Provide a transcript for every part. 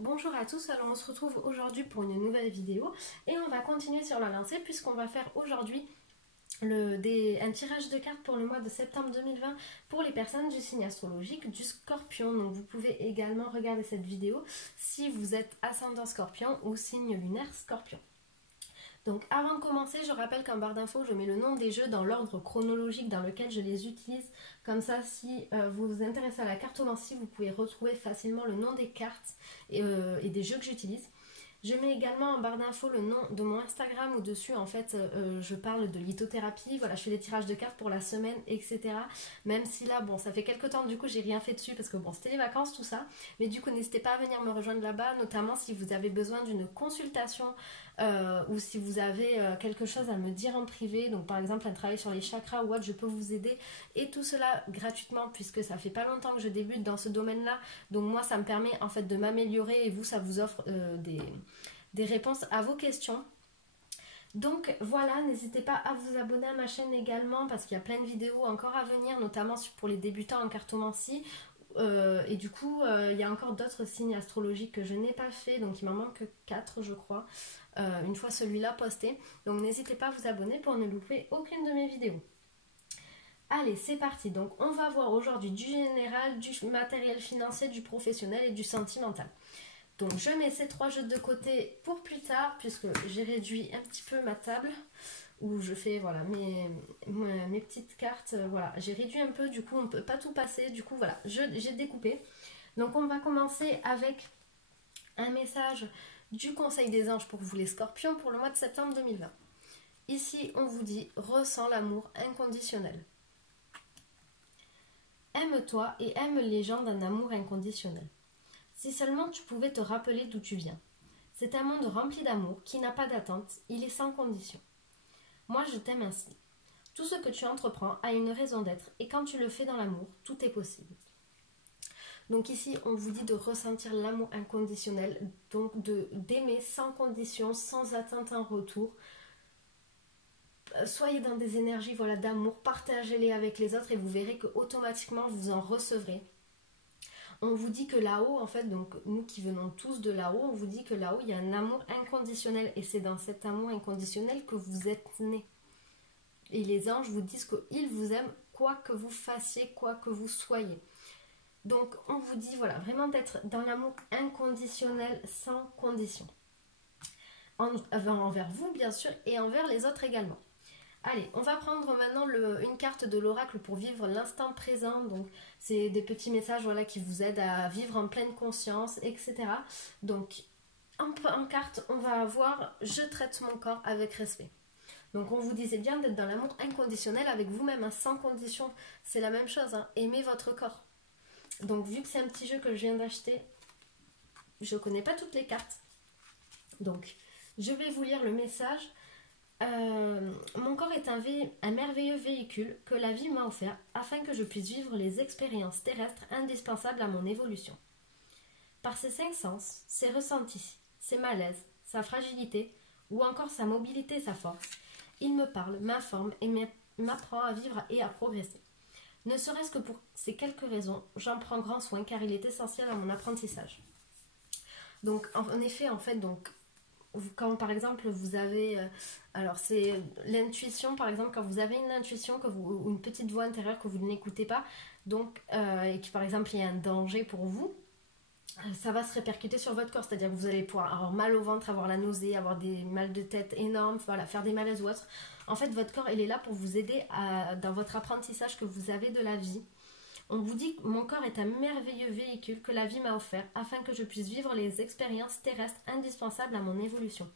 Bonjour à tous, alors on se retrouve aujourd'hui pour une nouvelle vidéo et on va continuer sur la lancée puisqu'on va faire aujourd'hui un tirage de cartes pour le mois de septembre 2020 pour les personnes du signe astrologique du Scorpion. Donc vous pouvez également regarder cette vidéo si vous êtes ascendant Scorpion ou signe lunaire Scorpion. Donc avant de commencer, je rappelle qu'en barre d'infos, je mets le nom des jeux dans l'ordre chronologique dans lequel je les utilise. Comme ça, si vous vous intéressez à la cartomancie, vous pouvez retrouver facilement le nom des cartes et des jeux que j'utilise. Je mets également en barre d'infos le nom de mon Instagram où dessus en fait je parle de lithothérapie, voilà, je fais des tirages de cartes pour la semaine, etc. Même si là, bon, ça fait quelques temps du coup j'ai rien fait dessus parce que bon, c'était les vacances tout ça. Mais du coup n'hésitez pas à venir me rejoindre là-bas, notamment si vous avez besoin d'une consultation ou si vous avez quelque chose à me dire en privé, donc par exemple un travail sur les chakras ou autre, je peux vous aider et tout cela gratuitement puisque ça fait pas longtemps que je débute dans ce domaine-là, donc moi ça me permet en fait de m'améliorer et vous ça vous offre des réponses à vos questions. Donc voilà, n'hésitez pas à vous abonner à ma chaîne également parce qu'il y a plein de vidéos encore à venir, notamment pour les débutants en cartomancie. Et du coup, il y a encore d'autres signes astrologiques que je n'ai pas fait, donc il m'en manque 4 je crois, une fois celui-là posté. Donc n'hésitez pas à vous abonner pour ne louper aucune de mes vidéos. Allez, c'est parti. Donc on va voir aujourd'hui du général, du matériel financier, du professionnel et du sentimental. Donc je mets ces 3 jeux de côté pour plus tard puisque j'ai réduit un petit peu ma table où je fais voilà mes petites cartes. Voilà, j'ai réduit un peu, du coup on ne peut pas tout passer, du coup voilà, j'ai découpé. Donc on va commencer avec un message du Conseil des anges pour vous les scorpions pour le mois de septembre 2020. Ici on vous dit, ressens l'amour inconditionnel. Aime-toi et aime les gens d'un amour inconditionnel. Si seulement tu pouvais te rappeler d'où tu viens. C'est un monde rempli d'amour qui n'a pas d'attente, il est sans condition. Moi je t'aime ainsi. Tout ce que tu entreprends a une raison d'être et quand tu le fais dans l'amour, tout est possible. Donc ici on vous dit de ressentir l'amour inconditionnel, donc d'aimer sans condition, sans attente en retour. Soyez dans des énergies voilà, d'amour, partagez-les avec les autres et vous verrez que automatiquement vous en recevrez. On vous dit que là-haut, en fait, donc nous qui venons tous de là-haut, on vous dit que là-haut, il y a un amour inconditionnel. Et c'est dans cet amour inconditionnel que vous êtes nés. Et les anges vous disent qu'ils vous aiment, quoi que vous fassiez, quoi que vous soyez. Donc, on vous dit, voilà, vraiment d'être dans l'amour inconditionnel, sans condition. Envers vous, bien sûr, et envers les autres également. Allez, on va prendre maintenant une carte de l'oracle pour vivre l'instant présent. Donc, c'est des petits messages voilà, qui vous aident à vivre en pleine conscience, etc. Donc, en carte, on va avoir « Je traite mon corps avec respect ». Donc, on vous disait bien d'être dans l'amour inconditionnel avec vous-même, hein, sans condition. C'est la même chose, hein, aimez votre corps. Donc, vu que c'est un petit jeu que je viens d'acheter, je ne connais pas toutes les cartes. Donc, je vais vous lire le message. Mon corps est un merveilleux véhicule que la vie m'a offert afin que je puisse vivre les expériences terrestres indispensables à mon évolution. Par ses 5 sens, ses ressentis, ses malaises, sa fragilité ou encore sa mobilité et sa force, il me parle, m'informe et m'apprend à vivre et à progresser. Ne serait-ce que pour ces quelques raisons, j'en prends grand soin car il est essentiel à mon apprentissage. Donc en effet, en fait, donc quand par exemple vous avez, alors c'est l'intuition par exemple, quand vous avez une intuition ou une petite voix intérieure que vous n'écoutez pas, donc et que par exemple il y a un danger pour vous, ça va se répercuter sur votre corps, c'est-à-dire que vous allez pouvoir avoir mal au ventre, avoir la nausée, avoir des mal de tête énormes, voilà, faire des malaises ou autre. En fait votre corps il est là pour vous aider dans votre apprentissage que vous avez de la vie. On vous dit que mon corps est un merveilleux véhicule que la vie m'a offert afin que je puisse vivre les expériences terrestres indispensables à mon évolution.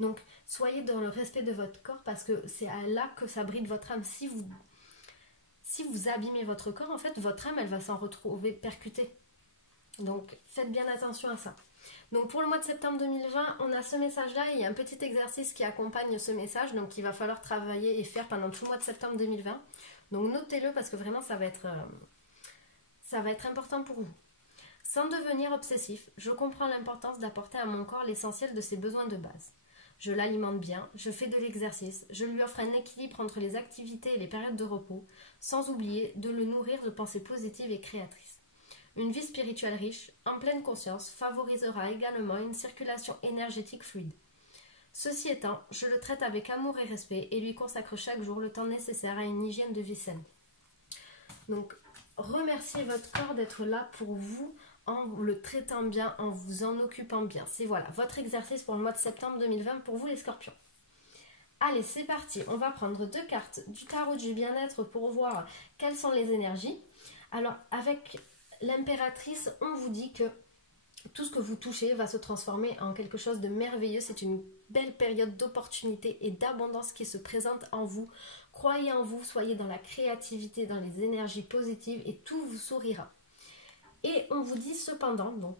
Donc, soyez dans le respect de votre corps parce que c'est là que s'abrite votre âme. Si vous abîmez votre corps, en fait, votre âme, elle va s'en retrouver percutée. Donc, faites bien attention à ça. Donc, pour le mois de septembre 2020, on a ce message-là. Il y a un petit exercice qui accompagne ce message. Donc, il va falloir travailler et faire pendant tout le mois de septembre 2020. Donc, notez-le parce que vraiment, ça va être important pour vous. Sans devenir obsessif, je comprends l'importance d'apporter à mon corps l'essentiel de ses besoins de base. Je l'alimente bien, je fais de l'exercice, je lui offre un équilibre entre les activités et les périodes de repos, sans oublier de le nourrir de pensées positives et créatrices. Une vie spirituelle riche, en pleine conscience, favorisera également une circulation énergétique fluide. Ceci étant, je le traite avec amour et respect et lui consacre chaque jour le temps nécessaire à une hygiène de vie saine. Donc, remerciez votre corps d'être là pour vous en le traitant bien, en vous en occupant bien. C'est voilà, votre exercice pour le mois de septembre 2020 pour vous les scorpions. Allez, c'est parti. On va prendre 2 cartes du tarot du bien-être pour voir quelles sont les énergies. Alors, avec l'impératrice, on vous dit que tout ce que vous touchez va se transformer en quelque chose de merveilleux. C'est une belle période d'opportunité et d'abondance qui se présente en vous. Croyez en vous, soyez dans la créativité, dans les énergies positives et tout vous sourira. Et on vous dit cependant, donc,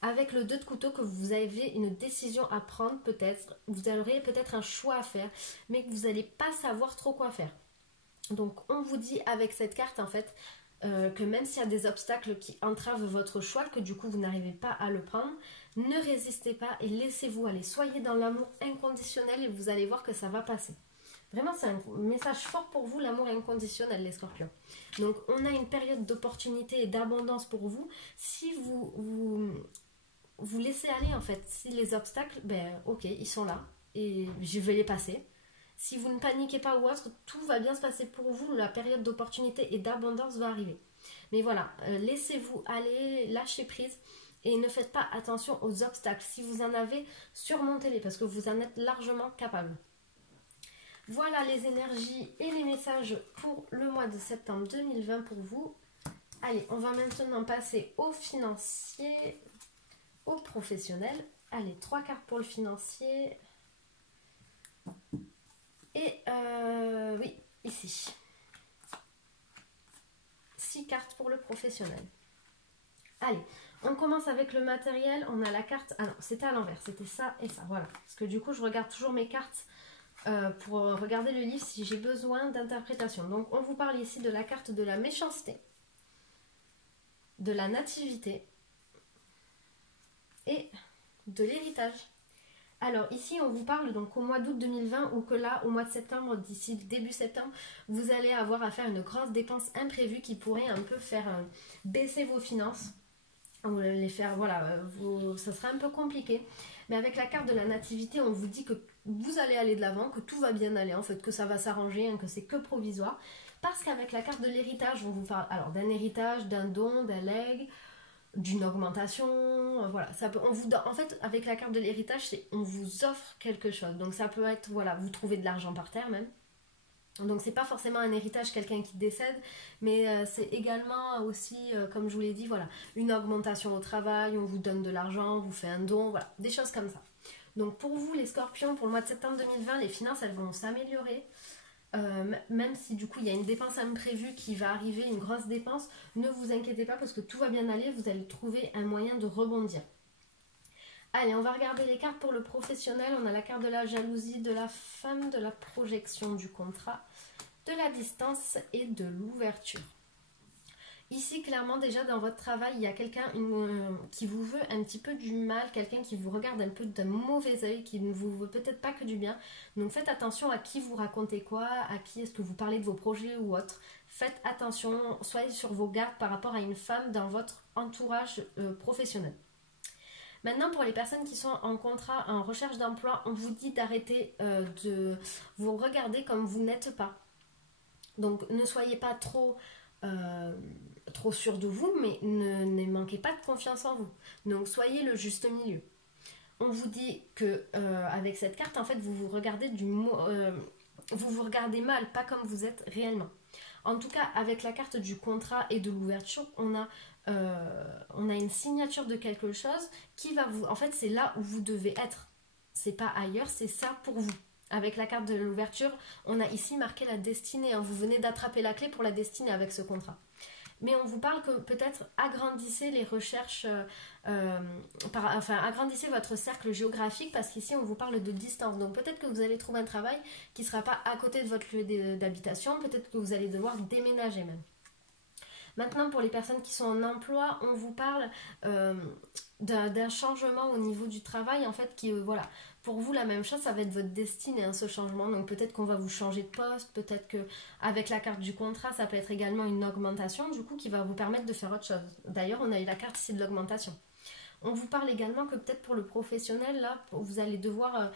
avec le 2 de couteau, que vous avez une décision à prendre peut-être, vous aurez peut-être un choix à faire, mais que vous n'allez pas savoir trop quoi faire. Donc on vous dit avec cette carte en fait, que même s'il y a des obstacles qui entravent votre choix, que du coup vous n'arrivez pas à le prendre, ne résistez pas et laissez-vous aller. Soyez dans l'amour inconditionnel et vous allez voir que ça va passer. Vraiment, c'est un message fort pour vous, l'amour inconditionnel, les scorpions. Donc, on a une période d'opportunité et d'abondance pour vous. Si vous laissez aller, en fait, si les obstacles, ben ok, ils sont là et je vais les passer. Si vous ne paniquez pas ou autre, tout va bien se passer pour vous. La période d'opportunité et d'abondance va arriver. Mais voilà, laissez-vous aller, lâchez prise et ne faites pas attention aux obstacles. Si vous en avez, surmontez-les parce que vous en êtes largement capable. Voilà les énergies et les messages pour le mois de septembre 2020 pour vous. Allez, on va maintenant passer au financier, au professionnel. Allez, 3 cartes pour le financier. Et oui, ici. 6 cartes pour le professionnel. Allez, on commence avec le matériel. On a la carte... Ah non, c'était à l'envers. C'était ça et ça. Voilà. Parce que du coup, je regarde toujours mes cartes pour regarder le livre si j'ai besoin d'interprétation. Donc, on vous parle ici de la carte de la méchanceté, de la nativité et de l'héritage. Alors ici on vous parle donc au mois d'août 2020 ou que là au mois de septembre, d'ici début septembre, vous allez avoir à faire une grosse dépense imprévue qui pourrait un peu faire baisser vos finances, ou les faire, voilà, ça sera un peu compliqué. Mais avec la carte de la nativité, on vous dit que vous allez aller de l'avant, que tout va bien aller en fait, que ça va s'arranger, hein, que c'est que provisoire. Parce qu'avec la carte de l'héritage, on vous parle alors d'un héritage, d'un don, d'un legs, d'une augmentation, voilà, ça peut, en fait, avec la carte de l'héritage, c'est on vous offre quelque chose. Donc ça peut être, voilà, vous trouvez de l'argent par terre même. Donc c'est pas forcément un héritage, quelqu'un qui décède, mais c'est également aussi, comme je vous l'ai dit, voilà, une augmentation au travail, on vous donne de l'argent, on vous fait un don, voilà, des choses comme ça. Donc pour vous les scorpions, pour le mois de septembre 2020, les finances elles vont s'améliorer. Même si du coup il y a une dépense imprévue qui va arriver, une grosse dépense, ne vous inquiétez pas parce que tout va bien aller, vous allez trouver un moyen de rebondir. Allez, on va regarder les cartes pour le professionnel. On a la carte de la jalousie, de la femme, de la projection du contrat, de la distance et de l'ouverture. Ici, clairement, déjà dans votre travail, il y a quelqu'un qui vous veut un petit peu du mal, quelqu'un qui vous regarde un peu d'un mauvais œil, qui ne vous veut peut-être pas que du bien. Donc faites attention à qui vous racontez quoi, à qui est-ce que vous parlez de vos projets ou autre. Faites attention, soyez sur vos gardes par rapport à une femme dans votre entourage professionnel. Maintenant, pour les personnes qui sont en contrat, en recherche d'emploi, on vous dit d'arrêter de vous regarder comme vous n'êtes pas. Donc ne soyez pas trop sûr de vous, mais ne manquez pas de confiance en vous. Donc soyez le juste milieu. On vous dit que avec cette carte, en fait, vous vous regardez vous vous regardez mal, pas comme vous êtes réellement. En tout cas, avec la carte du contrat et de l'ouverture, on a une signature de quelque chose qui va vous... En fait, c'est là où vous devez être. C'est pas ailleurs, c'est ça pour vous. Avec la carte de l'ouverture, on a ici marqué la destinée. Hein. Vous venez d'attraper la clé pour la destinée avec ce contrat. Mais on vous parle que peut-être agrandissez les recherches, agrandissez votre cercle géographique parce qu'ici on vous parle de distance. Donc peut-être que vous allez trouver un travail qui ne sera pas à côté de votre lieu d'habitation, peut-être que vous allez devoir déménager même. Maintenant, pour les personnes qui sont en emploi, on vous parle d'un changement au niveau du travail, en fait, qui, voilà, pour vous, la même chose, ça va être votre destinée, hein, ce changement. Donc peut-être qu'on va vous changer de poste, peut-être qu'avec la carte du contrat, ça peut être également une augmentation, du coup, qui va vous permettre de faire autre chose. D'ailleurs, on a eu la carte ici de l'augmentation. On vous parle également que peut-être pour le professionnel, là, vous allez devoir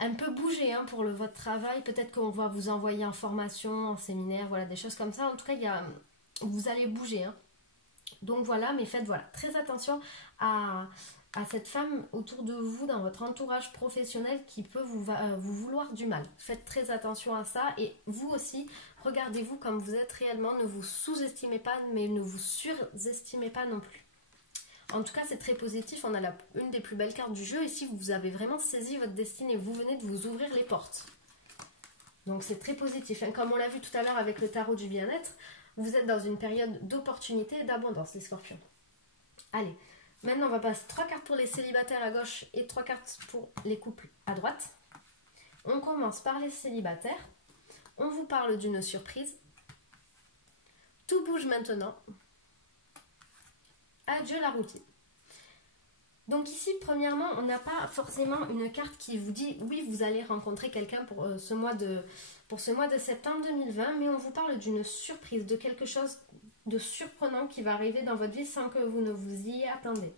un peu bouger hein, pour votre travail. Peut-être qu'on va vous envoyer en formation, en séminaire, voilà, des choses comme ça. En tout cas, vous allez bouger. Hein. Donc voilà, mais faites voilà, très attention à cette femme autour de vous, dans votre entourage professionnel qui peut vous vouloir du mal. Faites très attention à ça et vous aussi, regardez-vous comme vous êtes réellement. Ne vous sous-estimez pas, mais ne vous surestimez pas non plus. En tout cas, c'est très positif. On a une des plus belles cartes du jeu. Ici, vous avez vraiment saisi votre destinée. Vous venez de vous ouvrir les portes. Donc, c'est très positif. Comme on l'a vu tout à l'heure avec le tarot du bien-être, vous êtes dans une période d'opportunité et d'abondance, les scorpions. Allez, maintenant, on va passer 3 cartes pour les célibataires à gauche et 3 cartes pour les couples à droite. On commence par les célibataires. On vous parle d'une surprise. Tout bouge maintenant. Adieu la routine. Donc ici, premièrement, on n'a pas forcément une carte qui vous dit oui, vous allez rencontrer quelqu'un pour ce mois de septembre 2020, mais on vous parle d'une surprise, de quelque chose de surprenant qui va arriver dans votre vie sans que vous ne vous y attendez.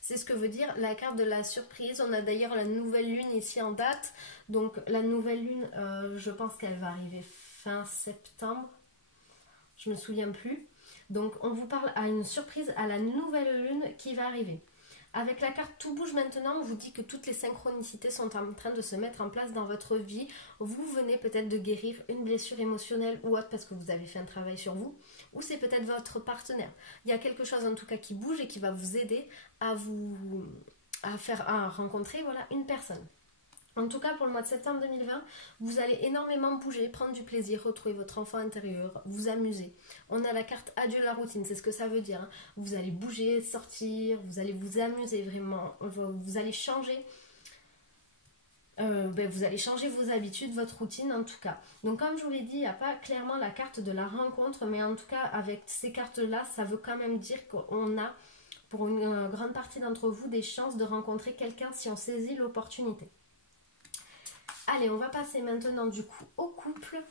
C'est ce que veut dire la carte de la surprise. On a d'ailleurs la nouvelle lune ici en date. Donc la nouvelle lune, je pense qu'elle va arriver fin septembre. Je ne me souviens plus. Donc on vous parle à une surprise à la nouvelle lune qui va arriver. Avec la carte Tout bouge maintenant, on vous dit que toutes les synchronicités sont en train de se mettre en place dans votre vie. Vous venez peut-être de guérir une blessure émotionnelle ou autre parce que vous avez fait un travail sur vous. Ou c'est peut-être votre partenaire. Il y a quelque chose en tout cas qui bouge et qui va vous aider à rencontrer voilà, une personne. En tout cas, pour le mois de septembre 2020, vous allez énormément bouger, prendre du plaisir, retrouver votre enfant intérieur, vous amuser. On a la carte Adieu la routine, c'est ce que ça veut dire. Hein. Vous allez bouger, sortir, vous allez vous amuser vraiment, vous allez changer. Vous allez changer vos habitudes, votre routine en tout cas. Donc comme je vous l'ai dit, il n'y a pas clairement la carte de la rencontre, mais en tout cas avec ces cartes-là, ça veut quand même dire qu'on a, pour une grande partie d'entre vous, des chances de rencontrer quelqu'un si on saisit l'opportunité. Allez, on va passer maintenant du coup au couple.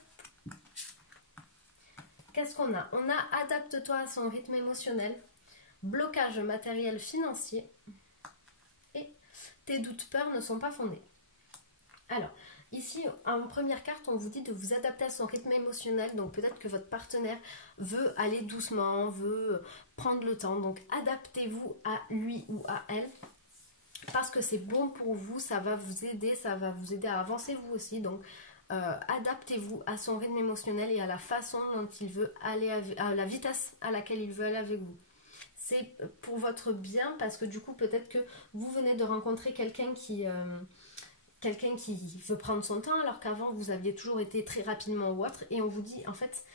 Qu'est-ce qu'on a? On a adapte-toi à son rythme émotionnel, blocage matériel financier et tes doutes, peurs ne sont pas fondés. Alors, ici, en première carte, on vous dit de vous adapter à son rythme émotionnel. Donc peut-être que votre partenaire veut aller doucement, veut prendre le temps. Donc adaptez-vous à lui ou à elle. Parce que c'est bon pour vous, ça va vous aider à avancer vous aussi. Donc adaptez-vous à son rythme émotionnel et à la façon dont il veut aller, à la vitesse à laquelle il veut aller avec vous. C'est pour votre bien parce que du coup peut-être que vous venez de rencontrer quelqu'un qui veut prendre son temps alors qu'avant vous aviez toujours été très rapidement ou autre. Et on vous dit en fait,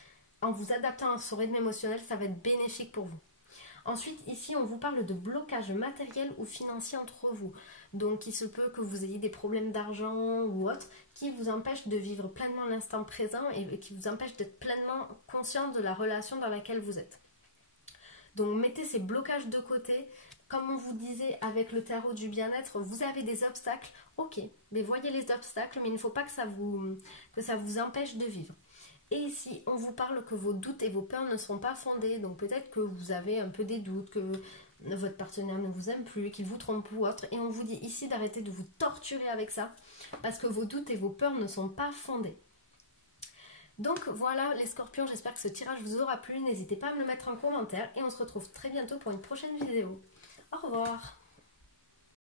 en vous adaptant à son rythme émotionnel, ça va être bénéfique pour vous. Ensuite, ici, on vous parle de blocage matériel ou financier entre vous. Donc, il se peut que vous ayez des problèmes d'argent ou autre qui vous empêchent de vivre pleinement l'instant présent et qui vous empêchent d'être pleinement conscient de la relation dans laquelle vous êtes. Donc, mettez ces blocages de côté. Comme on vous disait avec le tarot du bien-être, vous avez des obstacles. Ok, mais voyez les obstacles, mais il ne faut pas que ça vous empêche de vivre. Et ici, on vous parle que vos doutes et vos peurs ne sont pas fondés. Donc peut-être que vous avez un peu des doutes, que votre partenaire ne vous aime plus, qu'il vous trompe ou autre. Et on vous dit ici d'arrêter de vous torturer avec ça. Parce que vos doutes et vos peurs ne sont pas fondés. Donc voilà les scorpions, j'espère que ce tirage vous aura plu. N'hésitez pas à me le mettre en commentaire. Et on se retrouve très bientôt pour une prochaine vidéo. Au revoir.